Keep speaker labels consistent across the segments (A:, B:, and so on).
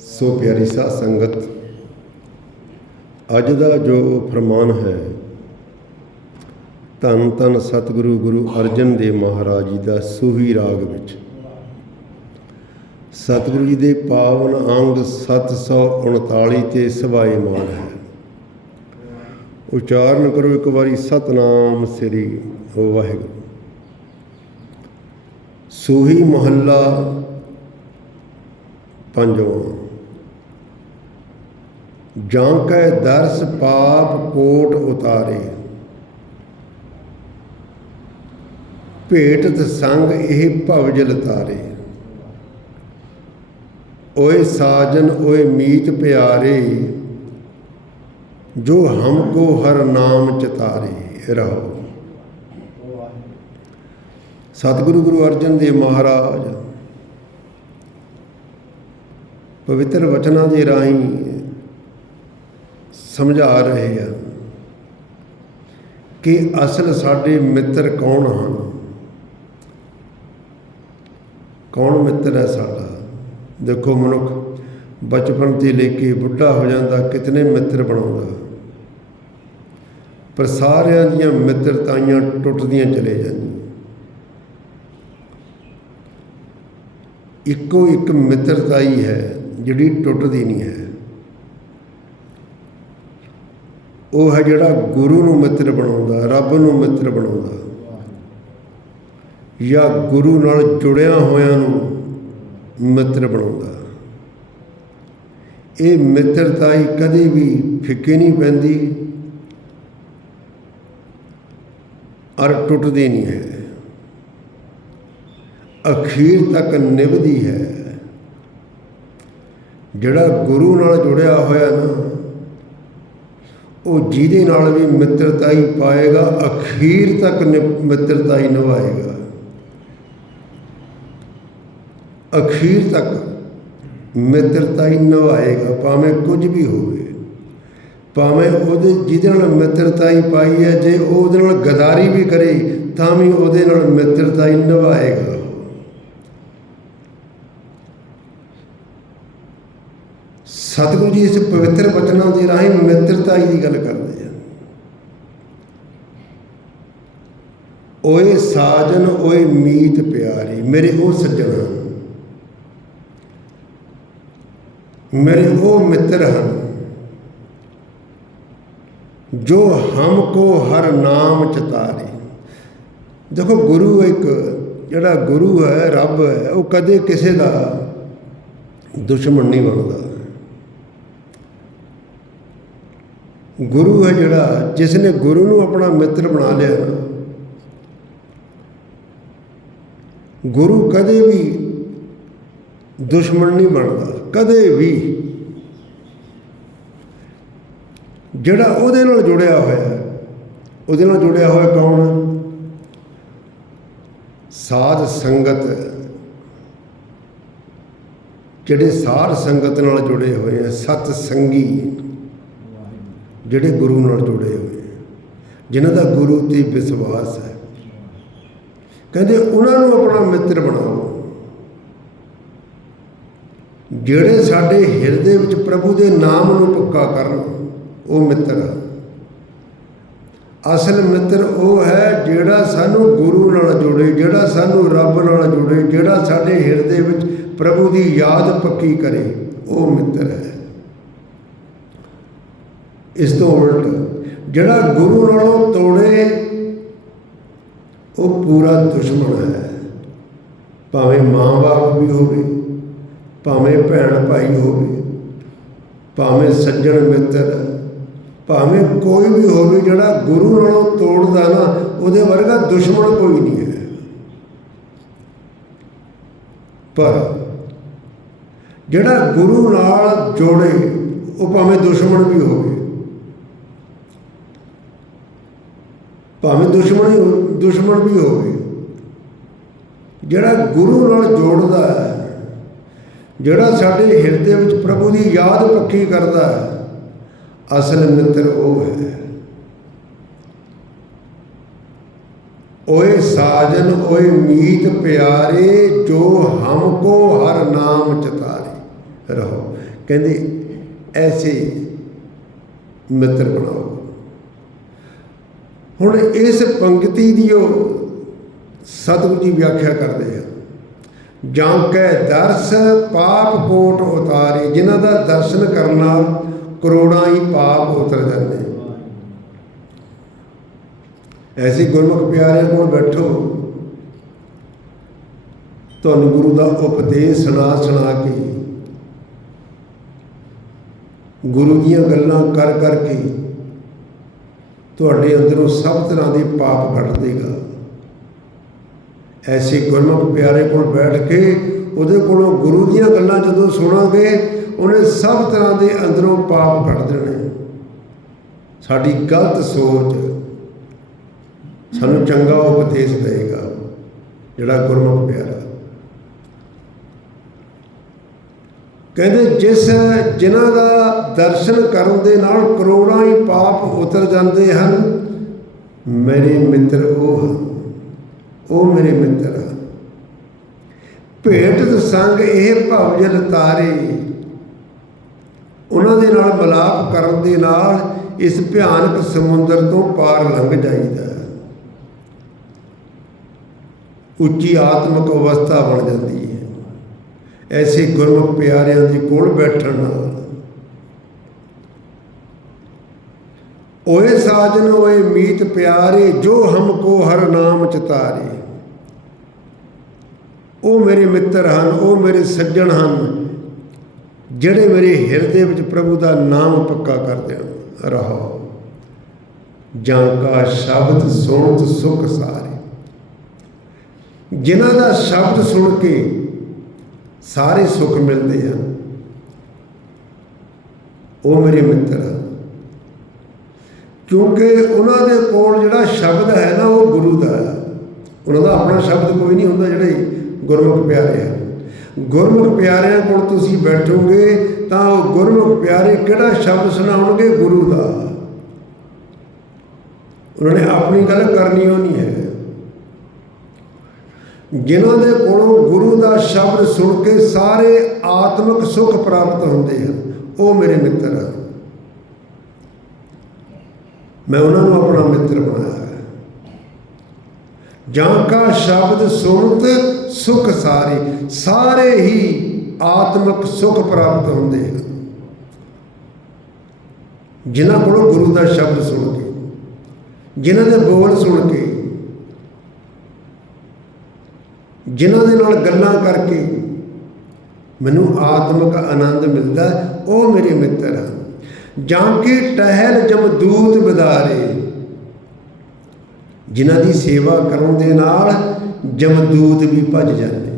A: ਸੋ ਪਿਆਰੀ ਸਾਧ ਸੰਗਤ, ਅੱਜ ਦਾ ਜੋ ਫਰਮਾਨ ਹੈ, ਧੰਨ ਧੰਨ ਸਤਿਗੁਰੂ ਗੁਰੂ ਅਰਜਨ ਦੇਵ ਮਹਾਰਾਜ ਜੀ ਦਾ ਸੂਹੀ ਰਾਗ ਵਿੱਚ। ਸਤਿਗੁਰੂ ਜੀ ਦੇ ਪਾਵਨ ਅੰਗ 739 ਤੇ ਸਵਾਏਮਾਨ ਹੈ। ਉਚਾਰਨ ਕਰੋ ਇੱਕ ਵਾਰੀ ਸਤਨਾਮ ਸ੍ਰੀ ਵਾਹਿਗੁਰੂ। ਸੂਹੀ ਮਹੱਲਾ ਪੰਜਵਾਂ। ਜਾਂ ਕੈ ਦਰਸ ਪਾਪ ਕੋਟ ਉਤਾਰੇ। ਭੇਟਤ ਸੰਗ ਇਹ ਭਵ ਜਲ ਤਾਰੇ ਓਏ ਸਾਜਨ, ਓਏ ਮੀਤ ਪਿਆਰੇ, ਜੋ ਹਮਕੋ ਹਰ ਨਾਮ ਚਤਾਰੇ, ਰਹੋ। ਸਤਿਗੁਰੂ ਗੁਰੂ ਅਰਜਨ ਦੇਵ ਮਹਾਰਾਜ, ਪਵਿੱਤਰ ਵਚਨਾਂ ਦੇ ਰਾਹੀਂ ਸਮਝਾ ਰਹੇ ਆ ਕਿ ਅਸਲ ਸਾਡੇ ਮਿੱਤਰ ਕੌਣ ਹਨ? ਕੌਣ ਮਿੱਤਰ ਹੈ ਸਾਡਾ? ਦੇਖੋ ਮਨੁੱਖ, ਬਚਪਨ 'ਤੇ ਲੈ ਕੇ ਬੁੱਢਾ ਹੋ ਜਾਂਦਾ, ਕਿਤਨੇ ਮਿੱਤਰ ਬਣਾਉਂਦਾ। ਪਰ ਸਾਰਿਆਂ ਦੀਆਂ ਮਿੱਤਰਤਾਈਆਂ ਟੁੱਟਦੀਆਂ ਚਲੇ ਜਾਂਦੀਆਂ। ਇੱਕੋ ਇੱਕ ਮਿੱਤਰਤਾਈ ਹੈ ਜਿਹੜੀ ਟੁੱਟਦੀ ਨਹੀਂ ਹੈ। ਉਹ ਹੈ ਜਿਹੜਾ ਗੁਰੂ ਨੂੰ ਮਿੱਤਰ ਬਣਾਉਂਦਾ, ਰੱਬ ਨੂੰ ਮਿੱਤਰ ਬਣਾਉਂਦਾ। ਜਾਂ ਗੁਰੂ ਨਾਲ ਜੁੜਿਆ ਹੋਇਆਂ ਨੂੰ ਮਿੱਤਰ ਬਣਾਉਂਦਾ। ਇਹ ਮਿੱਤਰਤਾਈ ਕਦੇ ਵੀ ਫਿੱਕੇ ਨਹੀਂ ਪੈਂਦੀ ਔਰ ਟੁੱਟਦੀ ਨਹੀਂ ਹੈ। ਅਖੀਰ ਤੱਕ ਨਿਭਦੀ ਹੈ। ਜਿਹੜਾ ਗੁਰੂ ਨਾਲ ਜੁੜਿਆ ਹੋਇਆ ਨਾ ਉਹ ਜਿਹਦੇ ਨਾਲ ਵੀ ਮਿੱਤਰਤਾਈ ਪਾਏਗਾ, ਅਖੀਰ ਤੱਕ ਮਿੱਤਰਤਾਈ ਨਿਭਾਏਗਾ। ਅਖੀਰ ਤੱਕ ਮਿੱਤਰਤਾਈ ਨਿਭਾਏਗਾ, ਭਾਵੇਂ ਕੁਝ ਵੀ ਹੋਵੇ। ਭਾਵੇਂ ਉਹਦੇ, ਜਿਹਦੇ ਨਾਲ ਮਿੱਤਰਤਾਈ ਪਾਈ ਹੈ, ਜੇ ਉਹ ਉਹਦੇ ਨਾਲ ਗਦਾਰੀ ਵੀ ਕਰੇ, ਤਾਂ ਵੀ ਉਹਦੇ ਨਾਲ ਮਿੱਤਰਤਾਈ ਨਿਭਾਏਗਾ। ਸਤਿਗੁਰੂ ਜੀ ਇਸ ਪਵਿੱਤਰ ਬਚਨਾਂ ਦੇ ਰਾਹੀਂ ਮਿੱਤਰਤਾਈ ਦੀ ਗੱਲ ਕਰਦੇ ਆ। ਓਏ ਸਾਜਨ, ਓਏ ਮੀਤ ਪਿਆਰੀ, ਮੇਰੇ ਉਹ ਸੱਜਣ ਹਨ। ਮੇਰੇ ਉਹ ਮਿੱਤਰ ਹਨ। ਜੋ ਹਮ ਕੋ ਹਰ ਨਾਮ ਚਤਾਰੇ। ਦੇਖੋ, ਗੁਰੂ ਇੱਕ ਜਿਹੜਾ ਗੁਰੂ ਹੈ, ਰੱਬ ਹੈ, ਉਹ ਕਦੇ ਕਿਸੇ ਦਾ ਦੁਸ਼ਮਣ ਨਹੀਂ ਬਣਦਾ। ਗੁਰੂ ਹੈ ਜਿਹੜਾ ਜਿਸ ਨੇ ਗੁਰੂ ਨੂੰ ਆਪਣਾ ਮਿੱਤਰ ਬਣਾ ਲਿਆ ਨਾ। ਗੁਰੂ ਕਦੇ ਵੀ ਦੁਸ਼ਮਣ ਨਹੀਂ ਬਣਦਾ, ਕਦੇ ਵੀ। ਜਿਹੜਾ ਉਹਦੇ ਨਾਲ ਜੁੜਿਆ ਹੋਇਆ, ਉਹਦੇ ਨਾਲ ਜੁੜਿਆ ਹੋਇਆ ਕੌਣ ਸਾਧ ਸੰਗਤ, ਜਿਹੜੇ ਸਾਧ ਸੰਗਤ ਨਾਲ ਜੁੜੇ ਹੋਏ ਆ ਸਤ ਸੰਗੀ ਜਿਹੜੇ ਗੁਰੂ ਨਾਲ ਜੁੜੇ ਹੋਏ ਜਿਨ੍ਹਾਂ ਦਾ ਗੁਰੂ ਤੇ ਵਿਸ਼ਵਾਸ ਹੈ। ਕਹਿੰਦੇ ਉਹਨਾਂ ਨੂੰ ਆਪਣਾ ਮਿੱਤਰ ਬਣਾਓ। ਜਿਹੜੇ ਸਾਡੇ ਹਿਰਦੇ ਵਿੱਚ ਪ੍ਰਭੂ ਦੇ ਨਾਮ ਨੂੰ ਪੱਕਾ ਕਰਨ, ਉਹ ਮਿੱਤਰ ਅਸਲ ਮਿੱਤਰ ਉਹ ਹੈ ਜਿਹੜਾ ਸਾਨੂੰ ਗੁਰੂ ਨਾਲ ਜੋੜੇ, ਜਿਹੜਾ ਸਾਨੂੰ ਰੱਬ ਨਾਲ ਜੋੜੇ, ਜਿਹੜਾ ਸਾਡੇ ਹਿਰਦੇ ਵਿੱਚ ਪ੍ਰਭੂ ਦੀ ਯਾਦ ਪੱਕੀ ਕਰੇ, ਉਹ ਮਿੱਤਰ ਹੈ। ਇਸ ਤੋਂ ਉਲਟ, ਜਿਹੜਾ ਗੁਰੂ ਨਾਲੋਂ ਤੋੜੇ, ਉਹ ਪੂਰਾ ਦੁਸ਼ਮਣ ਹੈ। ਭਾਵੇਂ ਮਾਂ-ਬਾਪ ਵੀ ਹੋਵੇ, ਭਾਵੇਂ ਭੈਣ ਭਾਈ ਹੋਵੇ, ਭਾਵੇਂ ਸੱਜਣ ਮਿੱਤਰ, ਭਾਵੇਂ ਕੋਈ ਵੀ ਹੋਵੇ, ਜਿਹੜਾ ਗੁਰੂ ਨਾਲੋਂ ਤੋੜਦਾ ਨਾ, ਉਹਦੇ ਵਰਗਾ ਦੁਸ਼ਮਣ ਕੋਈ ਨਹੀਂ ਹੈ। ਪਰ ਜਿਹੜਾ ਗੁਰੂ ਨਾਲ ਜੋੜੇ, ਉਹ ਭਾਵੇਂ ਦੁਸ਼ਮਣ ਵੀ ਹੋਵੇ ਭਾਵੇਂ ਦੁਸ਼ਮਣ ਹੀ, ਦੁਸ਼ਮਣ ਵੀ ਹੋਵੇ। ਜਿਹੜਾ ਗੁਰੂ ਨਾਲ ਜੋੜਦਾ ਹੈ, ਜਿਹੜਾ ਸਾਡੇ ਹਿਰਦੇ ਵਿੱਚ ਪ੍ਰਭੂ ਦੀ ਯਾਦ ਪੱਕੀ ਕਰਦਾ ਹੈ, ਅਸਲ ਮਿੱਤਰ ਉਹ ਹੈ। ਓਏ ਸਾਜਨ, ਓਏ ਮੀਤ ਪਿਆਰੇ, ਜੋ ਹਮਕੋ ਹਰ ਨਾਮ ਚਤਾਰੇ ਰਹੋ। ਕਹਿੰਦੇ, ਐਸੇ ਮਿੱਤਰ ਬਣਾਓ। ਹੁਣ ਇਸ ਪੰਕਤੀ ਦੀ ਉਹ ਸਤਿਗੁਰੂ ਜੀ ਵਿਆਖਿਆ ਕਰਦੇ ਆ। ਜਾਂ ਕੈ ਦਰਸ ਪਾਪ ਕੋਟ ਉਤਾਰੇ, ਜਿਨ੍ਹਾਂ ਦਾ ਦਰਸ਼ਨ ਕਰਨ ਨਾਲ ਕਰੋੜਾਂ ਹੀ ਪਾਪ ਉਤਰ ਜਾਂਦੇ। ਐਸੀ ਗੁਰਮੁਖ ਪਿਆਰਿਆਂ ਕੋਲ ਬੈਠੋ। ਤੁਹਾਨੂੰ ਗੁਰੂ ਦਾ ਉਪਦੇਸ਼ ਸੁਣਾ ਸੁਣਾ ਕੇ, ਗੁਰੂ ਦੀਆਂ ਗੱਲਾਂ ਕਰ ਕਰਕੇ ਤੁਹਾਡੇ ਅੰਦਰੋਂ ਸਭ ਤਰ੍ਹਾਂ ਦੇ ਪਾਪ ਕੱਢ ਦੇਗਾ। ਐਸੇ ਗੁਰਮੁਖ ਪਿਆਰੇ ਕੋਲ ਬੈਠ ਕੇ ਉਹਦੇ ਕੋਲੋਂ ਗੁਰੂ ਦੀਆਂ ਗੱਲਾਂ ਜਦੋਂ ਸੁਣਾਂਗੇ, ਉਹਨੇ ਸਭ ਤਰ੍ਹਾਂ ਦੇ ਅੰਦਰੋਂ ਪਾਪ ਕੱਢ ਦੇਣੇ। ਸਾਡੀ ਗਲਤ ਸੋਚ ਸਾਨੂੰ ਚੰਗਾ ਉਪਦੇਸ਼ ਦੇਗਾ ਜਿਹੜਾ ਗੁਰਮੁਖ ਪਿਆਰਾ। ਕਹਿੰਦੇ ਜਿਸ ਜਿਨ੍ਹਾਂ ਦਾ ਦਰਸ਼ਨ ਕਰਨ ਦੇ ਨਾਲ ਕਰੋੜਾਂ ਹੀ ਪਾਪ ਉਤਰ ਜਾਂਦੇ ਹਨ, ਮੇਰੇ ਮਿੱਤਰ ਉਹ ਹਨ। ਉਹ ਮੇਰੇ ਮਿੱਤਰ ਹਨ। ਭੇਟ ਸੰਗ ਇਹ ਭਵਜਲ ਤਾਰੇ। ਉਹਨਾਂ ਦੇ ਨਾਲ ਮਲਾਪ ਕਰਨ ਦੇ ਨਾਲ ਇਸ ਭਿਆਨਕ ਸਮੁੰਦਰ ਤੋਂ ਪਾਰ ਲੰਘ ਜਾਈਦਾ ਉੱਚੀ ਆਤਮਿਕ ਅਵਸਥਾ ਬਣ ਜਾਂਦੀ ਹੈ। ਐਸੇ ਗੁਰਮੁਖ ਪਿਆਰਿਆਂ ਦੇ ਕੋਲ ਬੈਠਣ ਨਾਲ। ਓਏ ਸਾਜਨ, ਓਏ ਮੀਤ ਪਿਆਰੇ, ਜੋ ਹਮਕੋ ਹਰ ਨਾਮ ਚਤਾਰੇ। ਉਹ ਮੇਰੇ ਮਿੱਤਰ ਹਨ, ਉਹ ਮੇਰੇ ਸੱਜਣ ਹਨ, ਜਿਹੜੇ ਮੇਰੇ ਹਿਰਦੇ ਵਿੱਚ ਪ੍ਰਭੂ ਦਾ ਨਾਮ ਪੱਕਾ ਕਰਦੇ ਰਹੋ ਜਾਂ ਕਾ ਸ਼ਬਦ ਸੁਣਤ ਸੁਖ ਸਾਰੇ। ਜਿਨ੍ਹਾਂ ਦਾ ਸ਼ਬਦ ਸੁਣ ਕੇ ਸਾਰੇ ਸੁੱਖ ਮਿਲਦੇ ਹਨ ਉਹ ਮੇਰੇ ਮਿੱਤਰ ਹਨ ਕਿਉਂਕਿ ਉਹਨਾਂ ਦੇ ਕੋਲ ਜਿਹੜਾ ਸ਼ਬਦ ਹੈ ਨਾ, ਉਹ ਗੁਰੂ ਦਾ ਹੈ ਉਹਨਾਂ ਦਾ ਆਪਣਾ ਸ਼ਬਦ ਕੋਈ ਨਹੀਂ ਹੁੰਦਾ ਜਿਹੜੇ ਗੁਰਮੁਖ ਪਿਆਰੇ ਹਨ। ਗੁਰਮੁਖ ਪਿਆਰਿਆਂ ਕੋਲ ਤੁਸੀਂ ਬੈਠੋਗੇ ਤਾਂ ਉਹ ਗੁਰਮੁਖ ਪਿਆਰੇ ਕਿਹੜਾ ਸ਼ਬਦ ਸੁਣਾਉਣਗੇ? ਗੁਰੂ ਦਾ। ਉਹਨਾਂ ਨੇ ਆਪਣੀ ਗੱਲ ਕਰਨੀ ਉਹ ਨਹੀਂ ਹੈ। ਜਿਨ੍ਹਾਂ ਦੇ ਕੋਲੋਂ ਗੁਰੂ ਦਾ ਸ਼ਬਦ ਸੁਣ ਕੇ ਸਾਰੇ ਆਤਮਿਕ ਸੁੱਖ ਪ੍ਰਾਪਤ ਹੁੰਦੇ ਹਨ, ਉਹ ਮੇਰੇ ਮਿੱਤਰ ਹਨ। ਮੈਂ ਉਹਨਾਂ ਨੂੰ ਆਪਣਾ ਮਿੱਤਰ ਬਣਾਇਆ ਹੈ। ਜਾਂ ਕਾ ਸ਼ਬਦ ਸੁਣਤ ਸੁਖ ਸਾਰੇ ਸਾਰੇ ਹੀ ਆਤਮਿਕ ਸੁਖ ਪ੍ਰਾਪਤ ਹੁੰਦੇ ਹਨ। ਜਿਨ੍ਹਾਂ ਕੋਲੋਂ ਗੁਰੂ ਦਾ ਸ਼ਬਦ ਸੁਣ ਕੇ, ਜਿਨ੍ਹਾਂ ਦੇ ਬੋਲ ਸੁਣ ਕੇ ਜਿਨ੍ਹਾਂ ਦੇ ਨਾਲ ਗੱਲਾਂ ਕਰਕੇ ਮੈਨੂੰ ਆਤਮਿਕ ਆਨੰਦ ਮਿਲਦਾ, ਉਹ ਮੇਰੇ ਮਿੱਤਰ ਹਨ। ਜਾਂ ਕਿ ਟਹਿਲ ਜਮਦੂਤ ਬਦਾਰੇ। ਜਿਨ੍ਹਾਂ ਦੀ ਸੇਵਾ ਕਰਨ ਦੇ ਨਾਲ ਜਮਦੂਤ ਵੀ ਭੱਜ ਜਾਂਦੇ।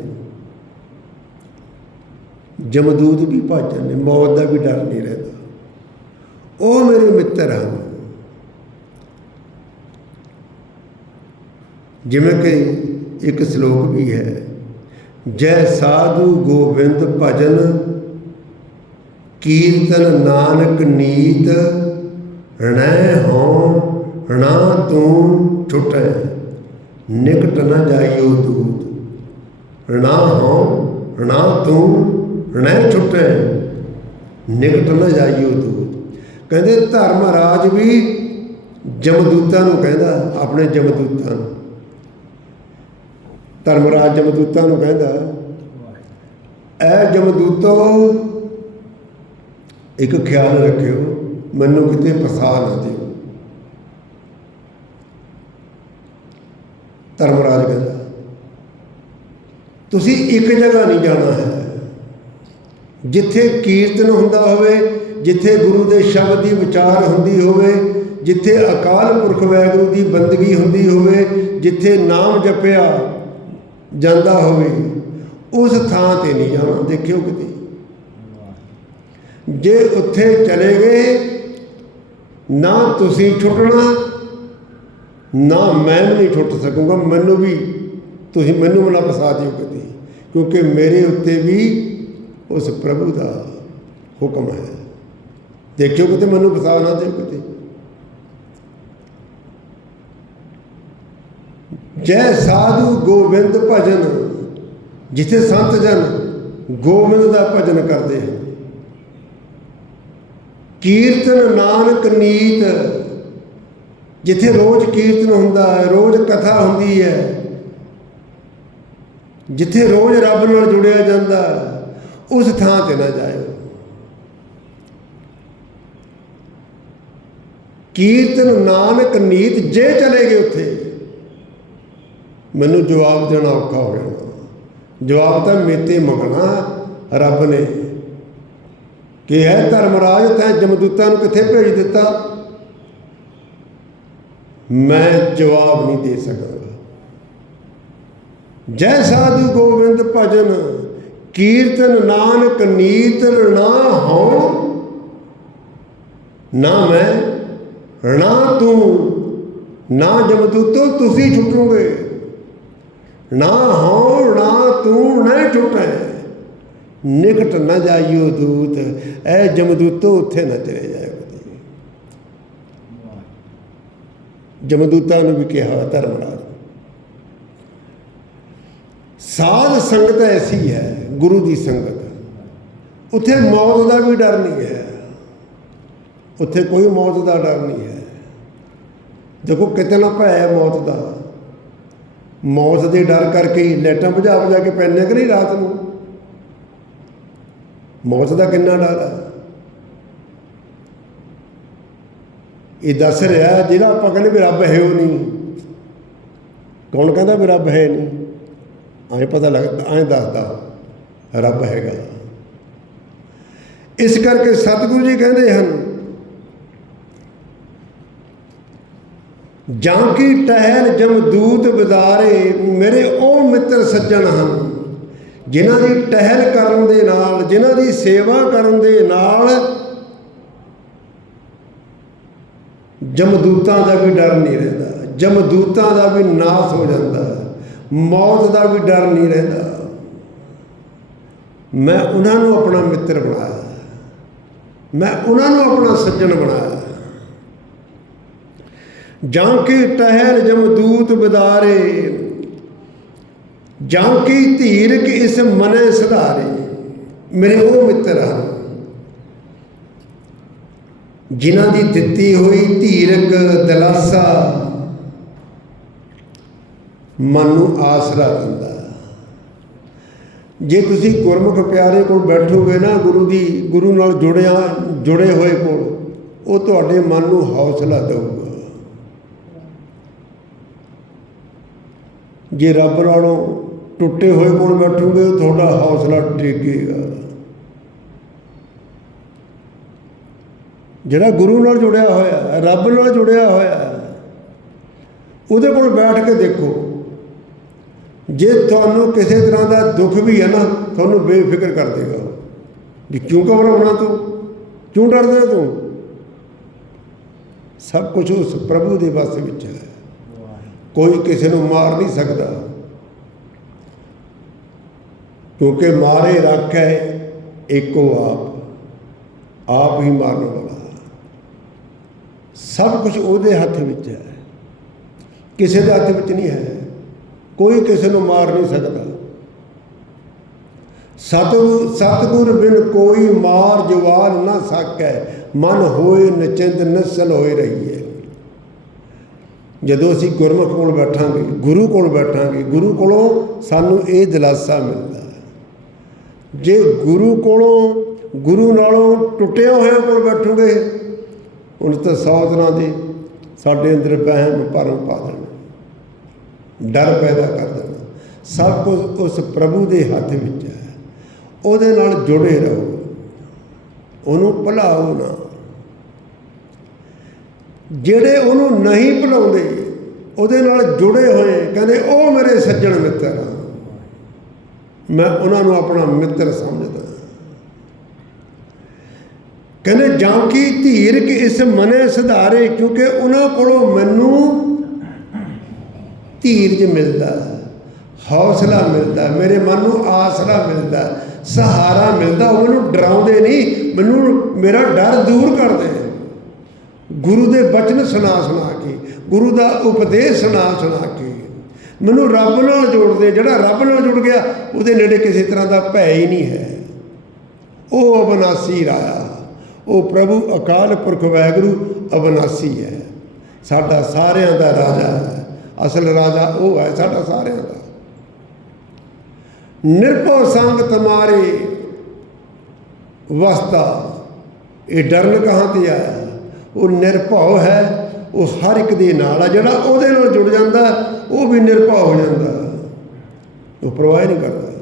A: ਜਮਦੂਤ ਵੀ ਭੱਜ ਜਾਂਦੇ, ਮੌਤ ਦਾ ਵੀ ਡਰ ਨਹੀਂ ਰਹਿੰਦਾ। ਉਹ ਮੇਰੇ ਮਿੱਤਰ ਹਨ। ਜਿਵੇਂ ਕਿ ਇੱਕ ਸ਼ਲੋਕ ਵੀ ਹੈ। ਜੈ ਸਾਧੂ ਗੋਬਿੰਦ ਭਜਨ, ਕੀਰਤਨ ਨਾਨਕ ਨੀਤ, ਰਣੈ ਹਉ, ਰਣਾ ਤੂੰ ਛੁਟੈ ਨਿਕਟ ਨ ਜਾਈਓ ਦੂਤ। ਰਣਾ ਹਉ, ਰਣਾ ਤੂੰ, ਰਣੈ ਛੁਟੈ ਨਿਕਟ ਨ ਜਾਈਓ ਦੂਤ। ਕਹਿੰਦੇ ਧਰਮ ਰਾਜ ਵੀ ਜਮਦੂਤਾਂ ਨੂੰ ਕਹਿੰਦਾ, ਆਪਣੇ ਜਮਦੂਤਾਂ ਨੂੰ। ਧਰਮਰਾਜ ਜਮਦੂਤਾਂ ਨੂੰ ਕਹਿੰਦਾ, ਐ ਜਮਦੂਤੋ, ਇੱਕ ਖਿਆਲ ਰੱਖਿਓ, ਮੈਨੂੰ ਕਿਤੇ ਫਸਾ ਨਾ ਦਿਓ। ਧਰਮਰਾਜ ਕਹਿੰਦਾ, ਤੁਸੀਂ ਇੱਕ ਜਗ੍ਹਾ ਨਹੀਂ ਜਾਣਾ ਹੈ। ਜਿੱਥੇ ਕੀਰਤਨ ਹੁੰਦਾ ਹੋਵੇ, ਜਿੱਥੇ ਗੁਰੂ ਦੇ ਸ਼ਬਦ ਦੀ ਵਿਚਾਰ ਹੁੰਦੀ ਹੋਵੇ, ਜਿੱਥੇ ਅਕਾਲ ਪੁਰਖ ਵੈਗੁਰੂ ਦੀ ਬੰਦਗੀ ਹੁੰਦੀ ਹੋਵੇ, ਜਿੱਥੇ ਨਾਮ ਜਪਿਆ ਜਾਂਦਾ ਹੋਵੇ, ਉਸ ਥਾਂ ਤੇ ਨਹੀਂ ਜਾਣਾ, ਦੇਖਿਓ ਕਿਤੇ। ਜੇ ਉੱਥੇ ਚਲੇ ਗਏ, ਨਾ ਤੁਸੀਂ ਛੁੱਟਣਾ, ਨਾ ਮੈਂ ਵੀ ਨਹੀਂ ਛੁੱਟ ਸਕੂੰਗਾ, ਮੈਨੂੰ ਵੀ ਤੁਸੀਂ ਮੈਨੂੰ ਨਾ ਫਸਾ ਦਿਓ ਕਿਤੇ, ਕਿਉਂਕਿ ਮੇਰੇ ਉੱਤੇ ਵੀ ਉਸ ਪ੍ਰਭੂ ਦਾ ਹੁਕਮ ਹੈ। ਦੇਖਿਓ ਕਿਤੇ ਮੈਨੂੰ ਫਸਾ ਨਾ ਦਿਓ ਕਿਤੇ। ਜੈ ਸਾਧੂ ਗੋਬਿੰਦ ਭਜਨ, ਜਿੱਥੇ ਸੰਤ ਜਨ ਗੋਬਿੰਦ ਦਾ ਭਜਨ ਕਰਦੇ ਹਨ। ਕੀਰਤਨ ਨਾਨਕ ਨੀਤ, ਜਿੱਥੇ ਰੋਜ਼ ਕੀਰਤਨ ਹੁੰਦਾ ਹੈ, ਰੋਜ਼ ਕਥਾ ਹੁੰਦੀ ਹੈ, ਜਿੱਥੇ ਰੋਜ਼ ਰੱਬ ਨਾਲ ਜੁੜਿਆ ਜਾਂਦਾ ਉਸ ਥਾਂ ਤੇ ਨਾ ਜਾਇਓ। ਕੀਰਤਨ ਨਾਨਕ ਨੀਤ, ਜੇ ਚਲੇ ਗਏ ਉੱਥੇ ਮੈਨੂੰ ਜਵਾਬ ਦੇਣਾ ਔਖਾ ਹੋ ਗਿਆ। ਜਵਾਬ ਤਾਂ ਮੇਤੇ ਮੰਗਣਾ ਰੱਬ ਨੇ। ਕਿ ਹੈ, ਧਰਮਰਾਜ, ਤੈਂ ਜਮਦੂਤਾਂ ਨੂੰ ਕਿੱਥੇ ਭੇਜ ਦਿੱਤਾ? ਮੈਂ ਜਵਾਬ ਨਹੀਂ ਦੇ ਸਕਾਂਗਾ ਜੈ ਸਾਧੂ ਗੋਬਿੰਦ ਭਜਨ, ਕੀਰਤਨ ਨਾਨਕ ਨੀਤ ਨਾ ਹੋ ਨਾ ਮੈਂ, ਨਾ ਤੂੰ, ਨਾ ਜਮਦੂਤੋ, ਤੁਸੀਂ ਛੁੱਟੋਗੇ। ਨਾ ਹੋ, ਨਾ ਤੂੰ, ਨਾ ਛੁੱਟੈ ਨਿਕਟ ਨਾ ਜਾਈਓ ਦੂਤ, ਐ ਜਮਦੂਤੋ ਉੱਥੇ ਨਾ ਚਲੇ ਜਾਇਓ ਜਮਦੂਤਾਂ ਨੂੰ ਵੀ ਕਿਹਾ ਧਰਮਰਾਜ ਸਾਧ ਸੰਗਤ ਐਸੀ ਹੈ, ਗੁਰੂ ਦੀ ਸੰਗਤ। ਉੱਥੇ ਮੌਤ ਦਾ ਵੀ ਡਰ ਨਹੀਂ ਹੈ। ਉੱਥੇ ਕੋਈ ਮੌਤ ਦਾ ਡਰ ਨਹੀਂ ਹੈ। ਦੇਖੋ ਕਿਤਨਾ ਭੈ ਮੌਤ ਦਾ। ਮੌਤ ਦੇ ਡਰ ਕਰਕੇ ਹੀ ਲੈਟਾਂ ਬੁਝਾ ਬੁਝਾ ਕੇ ਪੈਂਦੇ ਕਿ ਨਹੀਂ ਰਾਤ ਨੂੰ? ਮੌਤ ਦਾ ਕਿੰਨਾ ਡਰ ਹੈ ਇਹ ਦੱਸ ਰਿਹਾ ਜਿਹੜਾ ਆਪਾਂ ਕਹਿੰਦੇ ਵੀ ਰੱਬ ਹੈ ਉਹ ਨਹੀਂ। ਕੌਣ ਕਹਿੰਦਾ ਵੀ ਰੱਬ ਹੈ ਨਹੀਂ? ਐਂ ਪਤਾ ਲੱਗਦਾ ਐਂ ਦੱਸਦਾ, ਰੱਬ ਹੈਗਾ। ਇਸ ਕਰਕੇ ਸਤਿਗੁਰੂ ਜੀ ਕਹਿੰਦੇ ਹਨ ਜਾਂ ਕੀ ਟਹਿਲ ਜਮਦੂਤ ਬਦਾਰੇ, ਮੇਰੇ ਉਹ ਮਿੱਤਰ ਸੱਜਣ ਹਨ। ਜਿਨ੍ਹਾਂ ਦੀ ਟਹਿਲ ਕਰਨ ਦੇ ਨਾਲ, ਜਿਨ੍ਹਾਂ ਦੀ ਸੇਵਾ ਕਰਨ ਦੇ ਨਾਲ ਜਮਦੂਤਾਂ ਦਾ ਵੀ ਡਰ ਨਹੀਂ ਰਹਿੰਦਾ। ਜਮਦੂਤਾਂ ਦਾ ਵੀ ਨਾਸ ਹੋ ਜਾਂਦਾ। ਮੌਤ ਦਾ ਵੀ ਡਰ ਨਹੀਂ ਰਹਿੰਦਾ। ਮੈਂ ਉਹਨਾਂ ਨੂੰ ਆਪਣਾ ਮਿੱਤਰ ਬਣਾਇਆ। ਮੈਂ ਉਹਨਾਂ ਨੂੰ ਆਪਣਾ ਸੱਜਣ ਬਣਾਇਆ। ਜਾਂ ਕੀ ਟਹਿਲ ਜਮਦੂਤ ਬਦਾਰੇ? ਜਾਂ ਕੀ ਧੀਰ ਕਿ ਇਸ ਮਨੇ ਸੁਧਾਰੇ? ਮੇਰੇ ਉਹ ਮਿੱਤਰ ਹਨ, ਜਿਨ੍ਹਾਂ ਦੀ ਦਿੱਤੀ ਹੋਈ ਧੀਰਕ ਦਲਾਸਾ ਮਨ ਨੂੰ ਆਸਰਾ ਦਿੰਦਾ ਜੇ ਤੁਸੀਂ ਗੁਰਮੁਖ ਪਿਆਰੇ ਕੋਲ ਬੈਠੋਗੇ ਨਾ, ਗੁਰੂ ਦੀ, ਗੁਰੂ ਨਾਲ ਜੁੜਿਆ, ਜੁੜੇ ਹੋਏ ਕੋਲ, ਉਹ ਤੁਹਾਡੇ ਮਨ ਨੂੰ ਹੌਸਲਾ ਦੇਊਗਾ। ਜੇ ਰੱਬ ਨਾਲੋਂ ਟੁੱਟੇ ਹੋਏ ਕੋਲ ਬੈਠੋਗੇ, ਤੁਹਾਡਾ ਹੌਸਲਾ ਡੇਗੇਗਾ ਜਿਹੜਾ ਗੁਰੂ ਨਾਲ ਜੁੜਿਆ ਹੋਇਆ ਰੱਬ ਨਾਲ ਜੁੜਿਆ ਹੋਇਆ ਉਹਦੇ ਕੋਲ ਬੈਠ ਕੇ ਦੇਖੋ। ਜੇ ਤੁਹਾਨੂੰ ਕਿਸੇ ਤਰ੍ਹਾਂ ਦਾ ਦੁੱਖ ਵੀ ਹੈ ਨਾ, ਤੁਹਾਨੂੰ ਬੇਫਿਕਰ ਕਰ ਦੇਗਾ ਵੀ ਕਿਉਂ ਘਬਰਾਉਣਾ ਤੂੰ? ਕਿਉਂ ਡਰਦੇ ਤੂੰ? ਸਭ ਕੁਝ ਉਸ ਪ੍ਰਭੂ ਦੇ ਵਾਸਤੇ ਵਿੱਚ ਹੈ। ਕੋਈ ਕਿਸੇ ਨੂੰ ਮਾਰ ਨਹੀਂ ਸਕਦਾ। ਕਿਉਂਕਿ ਮਾਰੇ ਰੱਖੈ ਇੱਕੋ ਆਪ ਆਪ ਹੀ ਮਾਰਨ ਵਾਲਾ। ਸਭ ਕੁਝ ਉਹਦੇ ਹੱਥ ਵਿੱਚ ਹੈ। ਕਿਸੇ ਦੇ ਹੱਥ ਵਿੱਚ ਨਹੀਂ ਹੈ। ਕੋਈ ਕਿਸੇ ਨੂੰ ਮਾਰ ਨਹੀਂ ਸਕਦਾ। ਸਤਿਗੁਰ ਸਤਿਗੁਰ ਬਿਨ ਕੋਈ ਮਾਰ ਜਵਾਰ ਨਾ ਸਕੈ। ਮਨ ਹੋਏ ਨਚਿੰਦ ਨਸਲ ਹੋਏ ਰਹੀ ਹੈ ਜਦੋਂ ਅਸੀਂ ਗੁਰਮੁਖ ਕੋਲ ਬੈਠਾਂਗੇ, ਗੁਰੂ ਕੋਲ ਬੈਠਾਂਗੇ, ਗੁਰੂ ਕੋਲੋਂ ਸਾਨੂੰ ਇਹ ਦਿਲਾਸਾ ਮਿਲਦਾ ਜੇ ਗੁਰੂ ਕੋਲੋਂ ਗੁਰੂ ਨਾਲੋਂ ਟੁੱਟਿਆ ਹੋਇਆ ਕੋਲ ਬੈਠੋਗੇ ਹੁਣ ਤਾਂ ਸੌ ਤਰ੍ਹਾਂ ਦੇ ਸਾਡੇ ਅੰਦਰ ਵਹਿਮ ਭਰਮ ਪਾ ਦੇਣਾ। ਡਰ ਪੈਦਾ ਕਰ ਦੇਣਾ। ਸਭ ਕੁਝ ਉਸ ਪ੍ਰਭੂ ਦੇ ਹੱਥ ਵਿੱਚ ਹੈ। ਉਹਦੇ ਨਾਲ ਜੁੜੇ ਰਹੋ। ਉਹਨੂੰ ਭੁਲਾਓ ਨਾ। ਜਿਹੜੇ ਉਹਨੂੰ ਨਹੀਂ ਭੁਲਾਉਂਦੇ, ਉਹਦੇ ਨਾਲ ਜੁੜੇ ਹੋਏ, ਕਹਿੰਦੇ, ਉਹ ਮੇਰੇ ਸੱਜਣ ਮਿੱਤਰ ਆ। ਮੈਂ ਉਹਨਾਂ ਨੂੰ ਆਪਣਾ ਮਿੱਤਰ ਸਮਝਦਾ ਕਹਿੰਦੇ, ਜਾਂ ਕੀ ਧੀਰ ਕਿ ਇਸ ਮਨੇ ਸੁਧਾਰੇ, ਕਿਉਂਕਿ ਉਹਨਾਂ ਕੋਲੋਂ ਮੈਨੂੰ ਧੀਰਜ ਮਿਲਦਾ, ਹੌਸਲਾ ਮਿਲਦਾ, ਮੇਰੇ ਮਨ ਨੂੰ ਆਸਰਾ ਮਿਲਦਾ, ਸਹਾਰਾ ਮਿਲਦਾ, ਉਹ ਮੈਨੂੰ ਡਰਾਉਂਦੇ ਨਹੀਂ, ਮੈਨੂੰ, ਮੇਰਾ ਡਰ ਦੂਰ ਕਰਦੇ ਗੁਰੂ ਦੇ ਬਚਨ ਸੁਣਾ ਸੁਣਾ ਕੇ, ਗੁਰੂ ਦਾ ਉਪਦੇਸ਼ ਸੁਣਾ ਸੁਣਾ ਕੇ। ਮੈਨੂੰ ਰੱਬ ਨਾਲ ਜੋੜਦੇ, ਜਿਹੜਾ ਰੱਬ ਨਾਲ ਜੁੜ ਗਿਆ, ਉਹਦੇ ਨੇੜੇ ਕਿਸੇ ਤਰ੍ਹਾਂ ਦਾ ਭੈ ਹੀ ਨਹੀਂ ਹੈ। ਉਹ ਅਬਨਾਸੀ ਰਾਇਆ ਉਹ ਪ੍ਰਭੂ ਅਕਾਲ ਪੁਰਖ ਵਾਹਿਗੁਰੂ ਅਬਨਾਸੀ ਹੈ। ਸਾਡਾ ਸਾਰਿਆਂ ਦਾ ਰਾਜਾ ਹੈ। ਅਸਲ ਰਾਜਾ ਉਹ ਹੈ ਸਾਡਾ ਸਾਰਿਆਂ ਦਾ। ਨਿਰਭਉ ਸੰਗ ਤੁਮਾਰੇ, ਵਸਤਾ, ਇਹ ਡਰਨ ਕਹਾਂ ਤੇ ਆਇਆ? ਉਹ ਨਿਰਭਉ ਹੈ, ਉਹ ਹਰ ਇੱਕ ਦੇ ਨਾਲ ਆ, ਜਿਹੜਾ ਉਹਦੇ ਨਾਲ ਜੁੜ ਜਾਂਦਾ, ਉਹ ਵੀ ਨਿਰਭਉ ਹੋ ਜਾਂਦਾ। ਉਹ ਪਰਵਾਹ ਨਹੀਂ ਕਰਦਾ।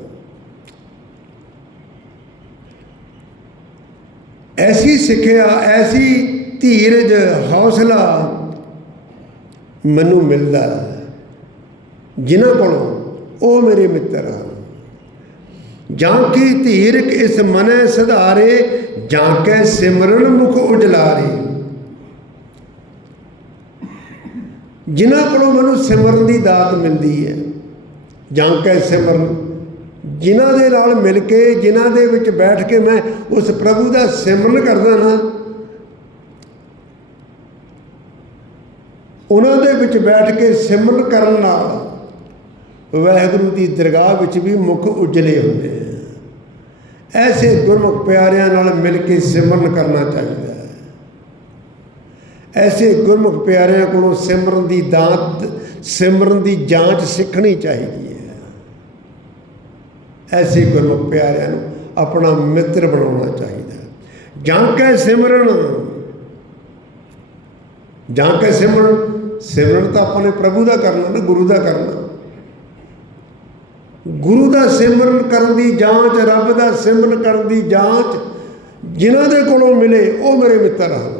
A: ਐਸੀ ਸਿੱਖਿਆ, ਐਸੀ ਧੀਰਜ, ਹੌਸਲਾ ਮੈਨੂੰ ਮਿਲਦਾ ਹੈ। ਜਿਨ੍ਹਾਂ ਕੋਲੋਂ ਉਹ ਮੇਰੇ ਮਿੱਤਰ ਹਨ। ਜਾਂ ਕੀ ਧੀਰਕ ਇਸ ਮਨੈ ਸਧਾਰੇ, ਜਾਂ ਕੈ ਸਿਮਰਨ ਮੁਖ ਉਜਲਾਰੇ। ਜਿਨ੍ਹਾਂ ਕੋਲੋਂ ਮੈਨੂੰ ਸਿਮਰਨ ਦੀ ਦਾਤ ਮਿਲਦੀ ਹੈ ਜਾਂ ਕੈ ਸਿਮਰਨ, ਜਿਨ੍ਹਾਂ ਦੇ ਨਾਲ ਮਿਲ ਕੇ, ਜਿਨ੍ਹਾਂ ਦੇ ਵਿੱਚ ਬੈਠ ਕੇ ਮੈਂ ਉਸ ਪ੍ਰਭੂ ਦਾ ਸਿਮਰਨ ਕਰਦਾ ਨਾ ਉਹਨਾਂ ਦੇ ਵਿੱਚ ਬੈਠ ਕੇ ਸਿਮਰਨ ਕਰਨ ਨਾਲ ਵਾਹਿਗੁਰੂ ਦੀ ਦਰਗਾਹ ਵਿੱਚ ਵੀ ਮੁਖ ਉਜਲੇ ਹੁੰਦੇ ਆ। ਐਸੇ ਗੁਰਮੁਖ ਪਿਆਰਿਆਂ ਨਾਲ ਮਿਲ ਕੇ ਸਿਮਰਨ ਕਰਨਾ ਚਾਹੀਦਾ। ਐਸੇ ਗੁਰਮੁਖ ਪਿਆਰਿਆਂ ਕੋਲੋਂ ਸਿਮਰਨ ਦੀ ਦਾਤ, ਸਿਮਰਨ ਦੀ ਜਾਂਚ ਸਿੱਖਣੀ ਚਾਹੀਦੀ ਹੈ। ਐਸੇ ਗੁਰਮੁਖ ਪਿਆਰਿਆਂ ਨੂੰ ਆਪਣਾ ਮਿੱਤਰ ਬਣਾਉਣਾ ਚਾਹੀਦਾ ਜਾਂ ਕੈ ਸਿਮਰਨ, ਜਾਂ ਕੈ ਸਿਮਰਨ ਸਿਮਰਨ ਤਾਂ ਆਪਾਂ ਨੇ ਪ੍ਰਭੂ ਦਾ ਕਰਨਾ ਨਾ, ਗੁਰੂ ਦਾ ਕਰਨਾ। ਗੁਰੂ ਦਾ ਸਿਮਰਨ ਕਰਨ ਦੀ ਜਾਂਚ, ਰੱਬ ਦਾ ਸਿਮਰਨ ਕਰਨ ਦੀ ਜਾਂਚ, ਜਿਨ੍ਹਾਂ ਦੇ ਕੋਲੋਂ ਮਿਲੇ, ਉਹ ਮੇਰੇ ਮਿੱਤਰ ਹਨ।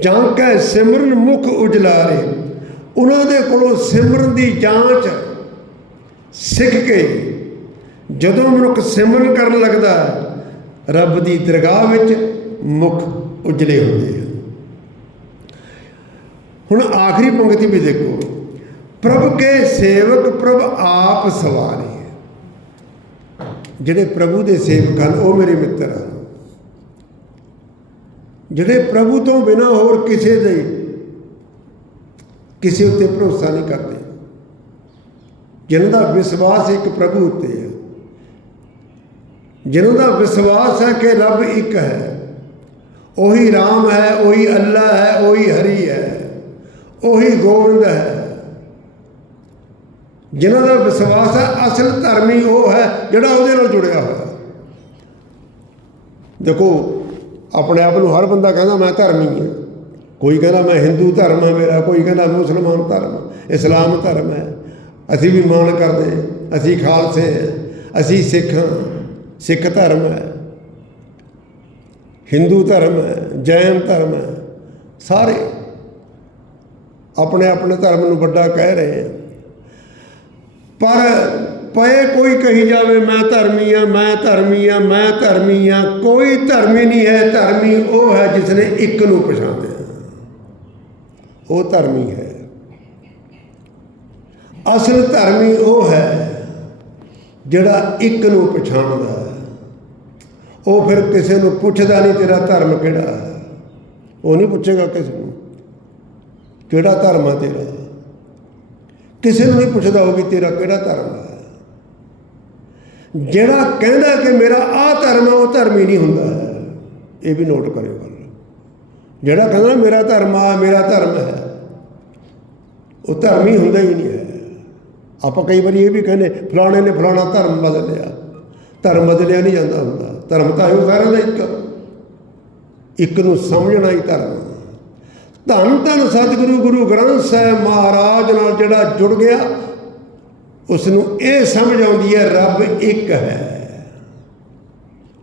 A: ਜਾਂ ਕੈ ਸਿਮਰਨ ਮੁਖ ਉਜਲਾਰੇ। ਉਹਨਾਂ ਦੇ ਕੋਲੋਂ ਸਿਮਰਨ ਦੀ ਜਾਂਚ ਸਿੱਖ ਕੇ ਜਦੋਂ ਮਨੁੱਖ ਸਿਮਰਨ ਕਰਨ ਲੱਗਦਾ ਰੱਬ ਦੀ ਦਰਗਾਹ ਵਿੱਚ ਮੁਖ ਉਜਲੇ ਹੁੰਦੇ ਹਨ। ਹੁਣ ਆਖਰੀ ਪੰਕਤੀ ਵੀ ਦੇਖੋ। ਪ੍ਰਭ ਕੇ ਸੇਵਕ ਪ੍ਰਭ ਆਪ ਸਵਾਰੇ। ਜਿਹੜੇ ਪ੍ਰਭੂ ਦੇ ਸੇਵਕ ਹਨ, ਉਹ ਮੇਰੇ ਮਿੱਤਰ ਹਨ। ਜਿਹੜੇ ਪ੍ਰਭੂ ਤੋਂ ਬਿਨਾ ਹੋਰ ਕਿਸੇ ਦੇ ਕਿਸੇ ਉੱਤੇ ਭਰੋਸਾ ਨਹੀਂ ਕਰਦੇ। ਜਿਨ੍ਹਾਂ ਦਾ ਵਿਸ਼ਵਾਸ ਇੱਕ ਪ੍ਰਭੂ ਉੱਤੇ ਹੈ। ਜਿਨ੍ਹਾਂ ਦਾ ਵਿਸ਼ਵਾਸ ਹੈ ਕਿ ਰੱਬ ਇੱਕ ਹੈ, ਉਹੀ ਰਾਮ ਹੈ, ਉਹੀ ਅੱਲਾ ਹੈ, ਉਹੀ ਹਰੀ ਹੈ, ਉਹੀ ਗੋਬਿੰਦ ਹੈ। ਜਿਨ੍ਹਾਂ ਦਾ ਵਿਸ਼ਵਾਸ ਹੈ, ਅਸਲ ਧਰਮੀ ਉਹ ਹੈ ਜਿਹੜਾ ਉਹਦੇ ਨਾਲ ਜੁੜਿਆ ਹੋਇਆ। ਦੇਖੋ ਆਪਣੇ ਆਪ ਨੂੰ ਹਰ ਬੰਦਾ ਕਹਿੰਦਾ ਮੈਂ ਧਰਮੀ ਹਾਂ। ਕੋਈ ਕਹਿੰਦਾ ਮੈਂ ਹਿੰਦੂ ਧਰਮ ਹੈ ਮੇਰਾ, ਕੋਈ ਕਹਿੰਦਾ ਮੁਸਲਮਾਨ ਧਰਮ ਇਸਲਾਮ ਧਰਮ ਹੈ। ਅਸੀਂ ਵੀ ਮਾਣ ਕਰਦੇ ਅਸੀਂ ਖਾਲਸੇ ਹਾਂ, ਅਸੀਂ ਸਿੱਖ ਹਾਂ, ਸਿੱਖ ਧਰਮ ਹੈ। ਹਿੰਦੂ ਧਰਮ ਹੈ, ਜੈਨ ਧਰਮ ਹੈ, ਸਾਰੇ ਆਪਣੇ ਆਪਣੇ ਧਰਮ ਨੂੰ ਵੱਡਾ ਕਹਿ ਰਹੇ ਆ ਪਰ ਪਏ ਕੋਈ ਕਹੀ ਜਾਵੇ, ਮੈਂ ਧਰਮੀ ਆ ਮੈਂ ਧਰਮੀ ਆ ਮੈਂ ਧਰਮੀ ਆ ਕੋਈ ਧਰਮੀ ਨਹੀਂ ਹੈ, ਧਰਮੀ ਉਹ ਹੈ ਜਿਸ ਨੇ ਇੱਕ ਨੂੰ ਪਛਾਣਿਆ। ਉਹ ਧਰਮੀ ਹੈ। ਅਸਲ ਧਰਮੀ ਉਹ ਹੈ ਜਿਹੜਾ ਇੱਕ ਨੂੰ ਪਛਾਣਦਾ ਹੈ। ਉਹ ਫਿਰ ਕਿਸੇ ਨੂੰ ਪੁੱਛਦਾ ਨਹੀਂ ਤੇਰਾ ਧਰਮ ਕਿਹੜਾ ਹੈ। ਉਹ ਨਹੀਂ ਪੁੱਛੇਗਾ ਕਿਸੇ ਨੂੰ ਕਿਹੜਾ ਧਰਮ ਹੈ ਤੇਰਾ। ਕਿਸੇ ਨੂੰ ਨਹੀਂ ਪੁੱਛਦਾ ਉਹ ਵੀ ਤੇਰਾ ਕਿਹੜਾ ਧਰਮ ਹੈ। ਜਿਹੜਾ ਕਹਿੰਦਾ ਕਿ ਮੇਰਾ ਆਹ ਧਰਮ ਹੈ ਉਹ ਧਰਮ ਹੀ ਨਹੀਂ ਹੁੰਦਾ। ਹੈ ਇਹ ਵੀ ਨੋਟ ਕਰਿਓ ਗੱਲ। ਜਿਹੜਾ ਕਹਿੰਦਾ ਮੇਰਾ ਧਰਮ ਆ, ਮੇਰਾ ਧਰਮ ਹੈ, ਉਹ ਧਰਮ ਹੀ ਹੁੰਦਾ ਹੀ ਨਹੀਂ ਹੈ। ਆਪਾਂ ਕਈ ਵਾਰੀ ਇਹ ਵੀ ਕਹਿੰਦੇ, ਫਲਾਣੇ ਨੇ ਫਲਾਣਾ ਧਰਮ ਬਦਲ ਲਿਆ ਧਰਮ ਬਦਲਿਆ ਨਹੀਂ ਜਾਂਦਾ ਹੁੰਦਾ। ਧਰਮ ਤਾਂ ਇਹੋ ਸਾਰਿਆਂ ਦਾ ਇੱਕ। ਇੱਕ ਨੂੰ ਸਮਝਣਾ ਹੀ ਧਰਮ। ਧੰਨ ਧੰਨ ਸਤਿਗੁਰੂ ਗੁਰੂ ਗ੍ਰੰਥ ਸਾਹਿਬ ਮਹਾਰਾਜ ਨਾਲ ਜਿਹੜਾ ਜੁੜ ਗਿਆ ਉਸ ਨੂੰ ਇਹ ਸਮਝ ਆਉਂਦੀ ਹੈ, ਰੱਬ ਇੱਕ ਹੈ।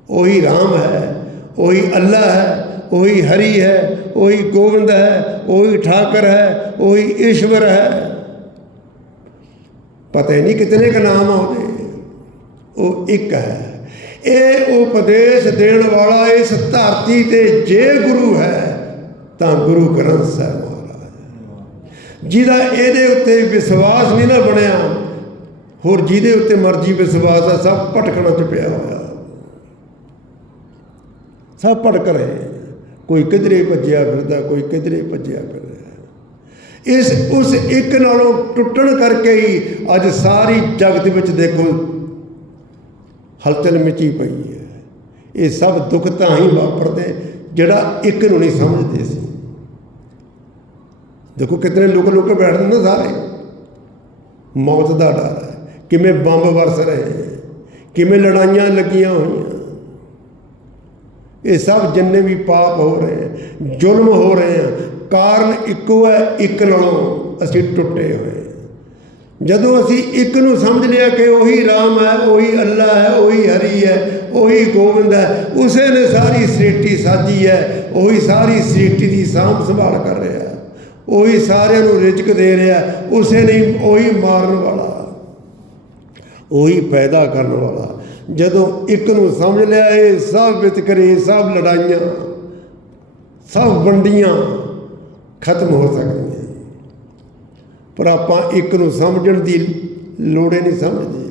A: ਉਹੀ ਰਾਮ ਹੈ, ਉਹੀ ਅੱਲਾ ਹੈ, ਉਹੀ ਹਰੀ ਹੈ, ਉਹੀ ਗੋਬਿੰਦ ਹੈ, ਉਹੀ ਠਾਕਰ ਹੈ, ਉਹੀ ਈਸ਼ਵਰ ਹੈ। ਪਤਾ ਨਹੀਂ ਕਿਤਨੇ ਕ ਨਾਮ ਆਉਂਦੇ ਉਹ ਇੱਕ ਹੈ। ਇਹ ਉਪਦੇਸ਼ ਦੇਣ ਵਾਲਾ ਇਸ ਧਰਤੀ ਤੇ ਜੇ ਗੁਰੂ ਹੈ, ਤਾਂ ਗੁਰੂ ਗ੍ਰੰਥ ਸਾਹਿਬ ਮਹਾਰਾਜ। ਜਿਹਦਾ ਇਹਦੇ ਉੱਤੇ ਵਿਸ਼ਵਾਸ ਨਹੀਂ ਨਾ ਬਣਿਆ ਹੋਰ ਜਿਹਦੇ ਉੱਤੇ ਮਰਜ਼ੀ ਵਿਸ਼ਵਾਸ ਆ, ਸਭ ਭਟਕਣਾ ਚ ਪਿਆ ਹੋਇਆ। ਸਭ ਭਟਕ ਰਹੇ। ਕੋਈ ਕਿਧਰੇ ਭੱਜਿਆ ਫਿਰਦਾ, ਕੋਈ ਕਿਧਰੇ ਭੱਜਿਆ ਫਿਰਦਾ। ਇਸ, ਉਸ ਇੱਕ ਨਾਲੋਂ ਟੁੱਟਣ ਕਰਕੇ ਹੀ ਅੱਜ ਸਾਰੀ ਜਗਤ ਵਿੱਚ ਦੇਖੋ, ਹਲਚਲ ਮਚੀ ਪਈ ਹੈ। ਇਹ ਸਭ ਦੁੱਖ ਤਾਂ ਹੀ ਵਾਪਰਦੇ, ਜਿਹੜਾ ਇੱਕ ਨੂੰ ਨਹੀਂ ਸਮਝਦੇ ਸੀ। ਦੇਖੋ ਕਿਤਨੇ ਲੁਕ ਲੁਕ ਬੈਠਦੇ ਨੇ ਸਾਰੇ। ਮੌਤ ਦਾ ਡਰ ਹੈ। ਕਿਵੇਂ ਬੰਬ ਵਰਸ ਰਹੇ ਕਿਵੇਂ ਲੜਾਈਆਂ ਲੱਗੀਆਂ ਹੋਈਆਂ। ਇਹ ਸਭ ਜਿੰਨੇ ਵੀ ਪਾਪ ਹੋ ਰਹੇ ਹੈ, ਜ਼ੁਲਮ ਹੋ ਰਹੇ ਆ ਕਾਰਨ ਇੱਕੋ ਹੈ ਇੱਕ ਨਾਲੋਂ ਅਸੀਂ ਟੁੱਟੇ ਹੋਏ ਜਦੋਂ ਅਸੀਂ ਇੱਕ ਨੂੰ ਸਮਝ ਲਿਆ ਕਿ ਉਹੀ ਰਾਮ ਹੈ ਉਹੀ ਅੱਲਾ ਹੈ ਉਹੀ ਹਰੀ ਹੈ ਉਹੀ ਗੋਬਿੰਦ ਹੈ ਉਸੇ ਨੇ ਸਾਰੀ ਸ੍ਰਿਸ਼ਟੀ ਸਾਜੀ ਹੈ ਉਹੀ ਸਾਰੀ ਸ੍ਰਿਸ਼ਟੀ ਦੀ ਸਾਂਭ ਸੰਭਾਲ ਕਰ ਰਿਹਾ ਉਹੀ ਸਾਰਿਆਂ ਨੂੰ ਰਿਜ਼ਕ ਦੇ ਰਿਹਾ ਉਸੇ ਨੇ ਉਹੀ ਮਾਰਨ ਵਾਲਾ। ਉਹੀ ਪੈਦਾ ਕਰਨ ਵਾਲਾ। ਜਦੋਂ ਇੱਕ ਨੂੰ ਸਮਝ ਲਿਆ, ਇਹ ਸਭ ਵਿਤਕਰੇ ਸਭ ਲੜਾਈਆਂ, ਸਭ ਵੰਡੀਆਂ ਖਤਮ ਹੋ ਸਕਦੀਆਂ। ਪਰ ਆਪਾਂ ਇੱਕ ਨੂੰ ਸਮਝਣ ਦੀ ਲੋੜੇ ਨਹੀਂ ਸਮਝਦੇ।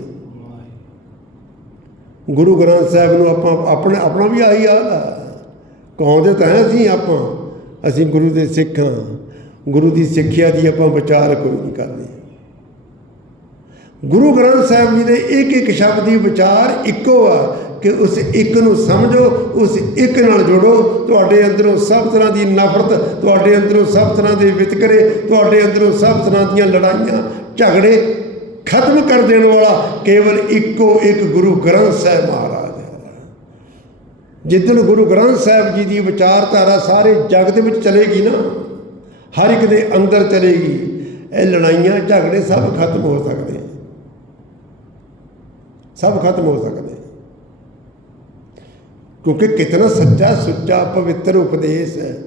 A: ਗੁਰੂ ਗ੍ਰੰਥ ਸਾਹਿਬ ਨੂੰ ਆਪਾਂ ਆਪਣੇ, ਆਪਣਾ ਵੀ ਆਹੀ ਹਾਲ ਆ। ਕਹਾਉਂਦੇ ਤਾਂ ਹੈ ਅਸੀਂ ਆਪਾਂ, ਅਸੀਂ ਗੁਰੂ ਦੇ ਸਿੱਖ ਹਾਂ। ਗੁਰੂ ਦੀ ਸਿੱਖਿਆ ਦੀ ਆਪਾਂ ਵਿਚਾਰ ਕੋਈ ਨਹੀਂ ਕਰਦੇ। ਗੁਰੂ ਗ੍ਰੰਥ ਸਾਹਿਬ ਜੀ ਦੇ ਇੱਕ ਇੱਕ ਸ਼ਬਦ ਦੀ ਵਿਚਾਰ ਇੱਕੋ ਆ ਕਿ ਉਸ ਇੱਕ ਨੂੰ ਸਮਝੋ, ਉਸ ਇੱਕ ਨਾਲ ਜੁੜੋ, ਤੁਹਾਡੇ ਅੰਦਰੋਂ ਸਭ ਤਰ੍ਹਾਂ ਦੀ ਨਫ਼ਰਤ, ਤੁਹਾਡੇ ਅੰਦਰੋਂ ਸਭ ਤਰ੍ਹਾਂ ਦੇ ਵਿਤਕਰੇ, ਤੁਹਾਡੇ ਅੰਦਰੋਂ ਸਭ ਤਰ੍ਹਾਂ ਦੀਆਂ ਲੜਾਈਆਂ, ਝਗੜੇ ਖਤਮ ਕਰ ਦੇਣ ਵਾਲਾ ਕੇਵਲ ਇੱਕੋ ਇੱਕ ਗੁਰੂ ਗ੍ਰੰਥ ਸਾਹਿਬ ਮਹਾਰਾਜ ਹੈ। ਜਿੱਦਣ ਗੁਰੂ ਗ੍ਰੰਥ ਸਾਹਿਬ ਜੀ ਦੀ ਵਿਚਾਰਧਾਰਾ ਸਾਰੇ ਜਗਤ ਦੇ ਵਿੱਚ ਚਲੇਗੀ ਨਾ, ਹਰ ਇੱਕ ਦੇ ਅੰਦਰ ਚਲੇਗੀ, ਇਹ ਲੜਾਈਆਂ, ਝਗੜੇ ਸਭ ਖਤਮ ਹੋ ਸਕਦੇ ਸਭ ਖਤਮ ਹੋ ਸਕਦੇ। ਕਿਉਂਕਿ ਕਿਤਨਾ ਸੱਚਾ, ਸੁੱਚਾ ਪਵਿੱਤਰ ਉਪਦੇਸ਼ ਹੈ।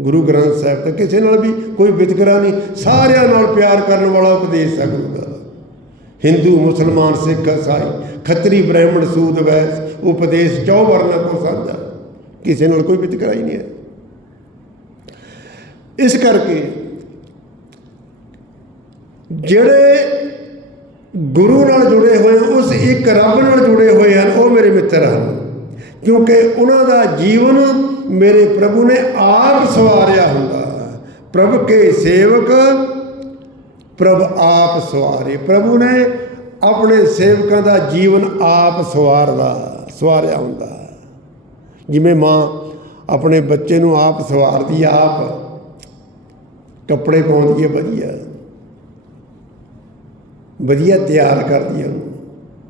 A: ਗੁਰੂ ਗ੍ਰੰਥ ਸਾਹਿਬ ਤਾਂ ਕਿਸੇ ਨਾਲ ਵੀ ਕੋਈ ਵਿਤਕਰਾ ਨਹੀਂ, ਸਾਰਿਆਂ ਨਾਲ ਪਿਆਰ ਕਰਨ ਵਾਲਾ ਉਪਦੇਸ਼ ਹੈ ਗੁਰੂ ਦਾ। ਹਿੰਦੂ, ਮੁਸਲਮਾਨ, ਸਿੱਖ ਇਸਾਈ ਖੱਤਰੀ, ਬ੍ਰਾਹਮਣ, ਸੂਦ ਵੈਸ ਉਪਦੇਸ਼ ਚੌ ਵਰਨਾ ਕੋ ਸਾਂਝਾ ਕਿਸੇ ਨਾਲ ਕੋਈ ਵਿਤਕਰਾ ਹੀ ਨਹੀਂ ਹੈ। ਇਸ ਕਰਕੇ ਜਿਹੜੇ ਗੁਰੂ ਨਾਲ ਜੁੜੇ ਹੋਏ ਉਸ ਇੱਕ ਰੱਬ ਨਾਲ ਜੁੜੇ ਹੋਏ ਹਨ ਉਹ ਮੇਰੇ ਮਿੱਤਰ ਹਨ। ਕਿਉਂਕਿ ਉਹਨਾਂ ਦਾ ਜੀਵਨ ਮੇਰੇ ਪ੍ਰਭੂ ਨੇ ਆਪ ਸਵਾਰਿਆ ਹੁੰਦਾ। ਪ੍ਰਭ ਕੇ ਸੇਵਕ ਪ੍ਰਭ ਆਪ ਸਵਾਰੇ। ਪ੍ਰਭੂ ਨੇ ਆਪਣੇ ਸੇਵਕਾਂ ਦਾ ਜੀਵਨ ਆਪ ਸਵਾਰਦਾ ਸਵਾਰਿਆ ਹੁੰਦਾ। ਜਿਵੇਂ ਮਾਂ ਆਪਣੇ ਬੱਚੇ ਨੂੰ ਆਪ ਸਵਾਰਦੀ ਆ, ਆਪ ਕੱਪੜੇ ਪਾਉਂਦੀ ਹੈ ਵਧੀਆ। ਵਧੀਆ ਤਿਆਰ ਕਰਦੀ ਹੈ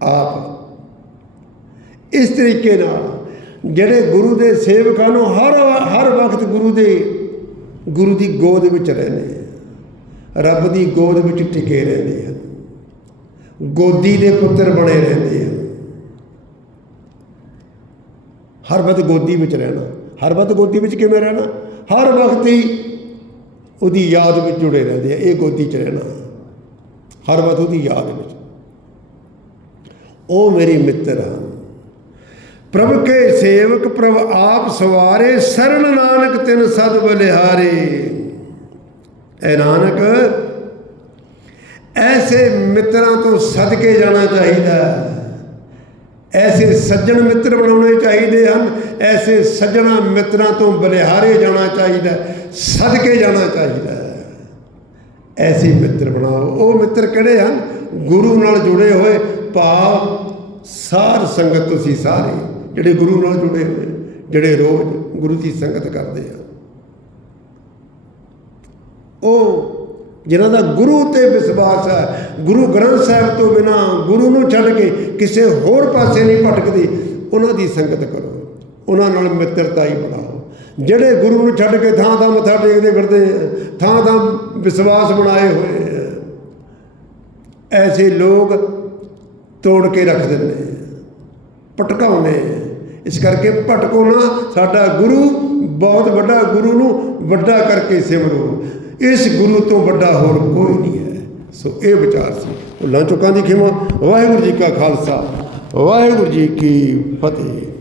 A: ਆਪ। ਇਸ ਤਰੀਕੇ ਨਾਲ ਜਿਹੜੇ ਗੁਰੂ ਦੇ ਸੇਵਕਾਂ ਨੂੰ ਹਰ ਹਰ ਵਕਤ ਗੁਰੂ ਦੇ, ਗੁਰੂ ਦੀ ਗੋਦ ਵਿੱਚ ਰਹਿੰਦੇ ਰੱਬ ਦੀ ਗੋਦ ਵਿੱਚ ਟਿਕੇ ਰਹਿੰਦੇ ਹਨ, ਗੋਦੀ ਦੇ ਪੁੱਤਰ ਬਣੇ ਰਹਿੰਦੇ ਹਨ। ਹਰ ਵਕਤ ਗੋਦੀ ਵਿੱਚ ਰਹਿਣਾ, ਹਰ ਵਕਤ ਗੋਦੀ ਵਿੱਚ ਕਿਵੇਂ ਰਹਿਣਾ? ਹਰ ਵਕਤ ਹੀ ਉਹਦੀ ਯਾਦ ਵਿੱਚ ਜੁੜੇ ਰਹਿੰਦੇ ਆ, ਇਹ ਗੋਦੀ 'ਚ ਰਹਿਣਾ। ਹਰ ਵਕਤ ਉਹਦੀ ਯਾਦ ਵਿੱਚ। ਉਹ ਮੇਰੇ ਮਿੱਤਰ ਹਨ। ਪ੍ਰਭ ਕੇ ਸੇਵਕ ਪ੍ਰਭ ਆਪ ਸਵਾਰੇ ਸਰਣ ਨਾਨਕ ਤਿਨ ਸਦ ਬਲਿਹਾਰੇ। ਐ ਨਾਨਕ ਐਸੇ ਮਿੱਤਰਾਂ ਤੋਂ ਸਦਕੇ ਜਾਣਾ ਚਾਹੀਦਾ ਐਸੇ ਸੱਜਣ ਮਿੱਤਰ ਬਣਾਉਣੇ ਚਾਹੀਦੇ ਹਨ। ਐਸੇ ਸੱਜਣਾ ਮਿੱਤਰਾਂ ਤੋਂ ਬਲਿਹਾਰੇ ਜਾਣਾ ਚਾਹੀਦਾ ਹੈ, ਸਦਕੇ ਜਾਣਾ ਚਾਹੀਦਾ ਐਸੇ ਮਿੱਤਰ ਬਣਾਓ। ਉਹ ਮਿੱਤਰ ਕਿਹੜੇ ਹਨ? ਗੁਰੂ ਨਾਲ ਜੁੜੇ ਹੋਏ ਭਾਵ ਸਾਰ ਸੰਗਤ ਤੁਸੀਂ ਸਾਰੇ। ਜਿਹੜੇ ਗੁਰੂ ਨਾਲ ਜੁੜੇ ਹੋਏ, ਜਿਹੜੇ ਰੋਜ਼ ਗੁਰੂ ਦੀ ਸੰਗਤ ਕਰਦੇ ਆ। ਉਹ ਜਿਨ੍ਹਾਂ ਦਾ ਗੁਰੂ ਤੇ ਵਿਸ਼ਵਾਸ ਹੈ, ਗੁਰੂ ਗ੍ਰੰਥ ਸਾਹਿਬ ਤੋਂ ਬਿਨਾ ਗੁਰੂ ਨੂੰ ਛੱਡ ਕੇ ਕਿਸੇ ਹੋਰ ਪਾਸੇ ਨਹੀਂ ਭਟਕਦੇ, ਉਹਨਾਂ ਦੀ ਸੰਗਤ ਕਰੋ। ਉਹਨਾਂ ਨਾਲ ਮਿੱਤਰਤਾ ਹੀ ਬਣਾਓ। ਜਿਹੜੇ ਗੁਰੂ ਨੂੰ ਛੱਡ ਕੇ ਥਾਂ ਥਾਂ ਮੱਥਾ ਟੇਕਦੇ ਫਿਰਦੇ ਆ ਥਾਂ ਥਾਂ ਵਿਸ਼ਵਾਸ ਬਣਾਏ ਹੋਏ ਆ, ਐਸੇ ਲੋਕ ਤੋੜ ਕੇ ਰੱਖ ਦਿੰਦੇ ਆ, ਭਟਕਾਉਂਦੇ ਇਸ ਕਰਕੇ ਭਟਕੋ ਨਾ, ਸਾਡਾ ਗੁਰੂ ਬਹੁਤ ਵੱਡਾ ਗੁਰੂ ਨੂੰ ਵੱਡਾ ਕਰਕੇ ਸਿਮਰੋ। ਇਸ ਗੁਰੂ ਤੋਂ ਵੱਡਾ ਹੋਰ ਕੋਈ ਨਹੀਂ ਹੈ। ਸੋ ਇਹ ਵਿਚਾਰ ਸੀ। ਭੁੱਲਾਂ ਚੁੱਕਾਂ ਦੀ ਖਿਮਾ। ਵਾਹਿਗੁਰੂ ਜੀ ਕਾ ਖਾਲਸਾ। ਵਾਹਿਗੁਰੂ ਜੀ ਕੀ ਫਤਿਹ।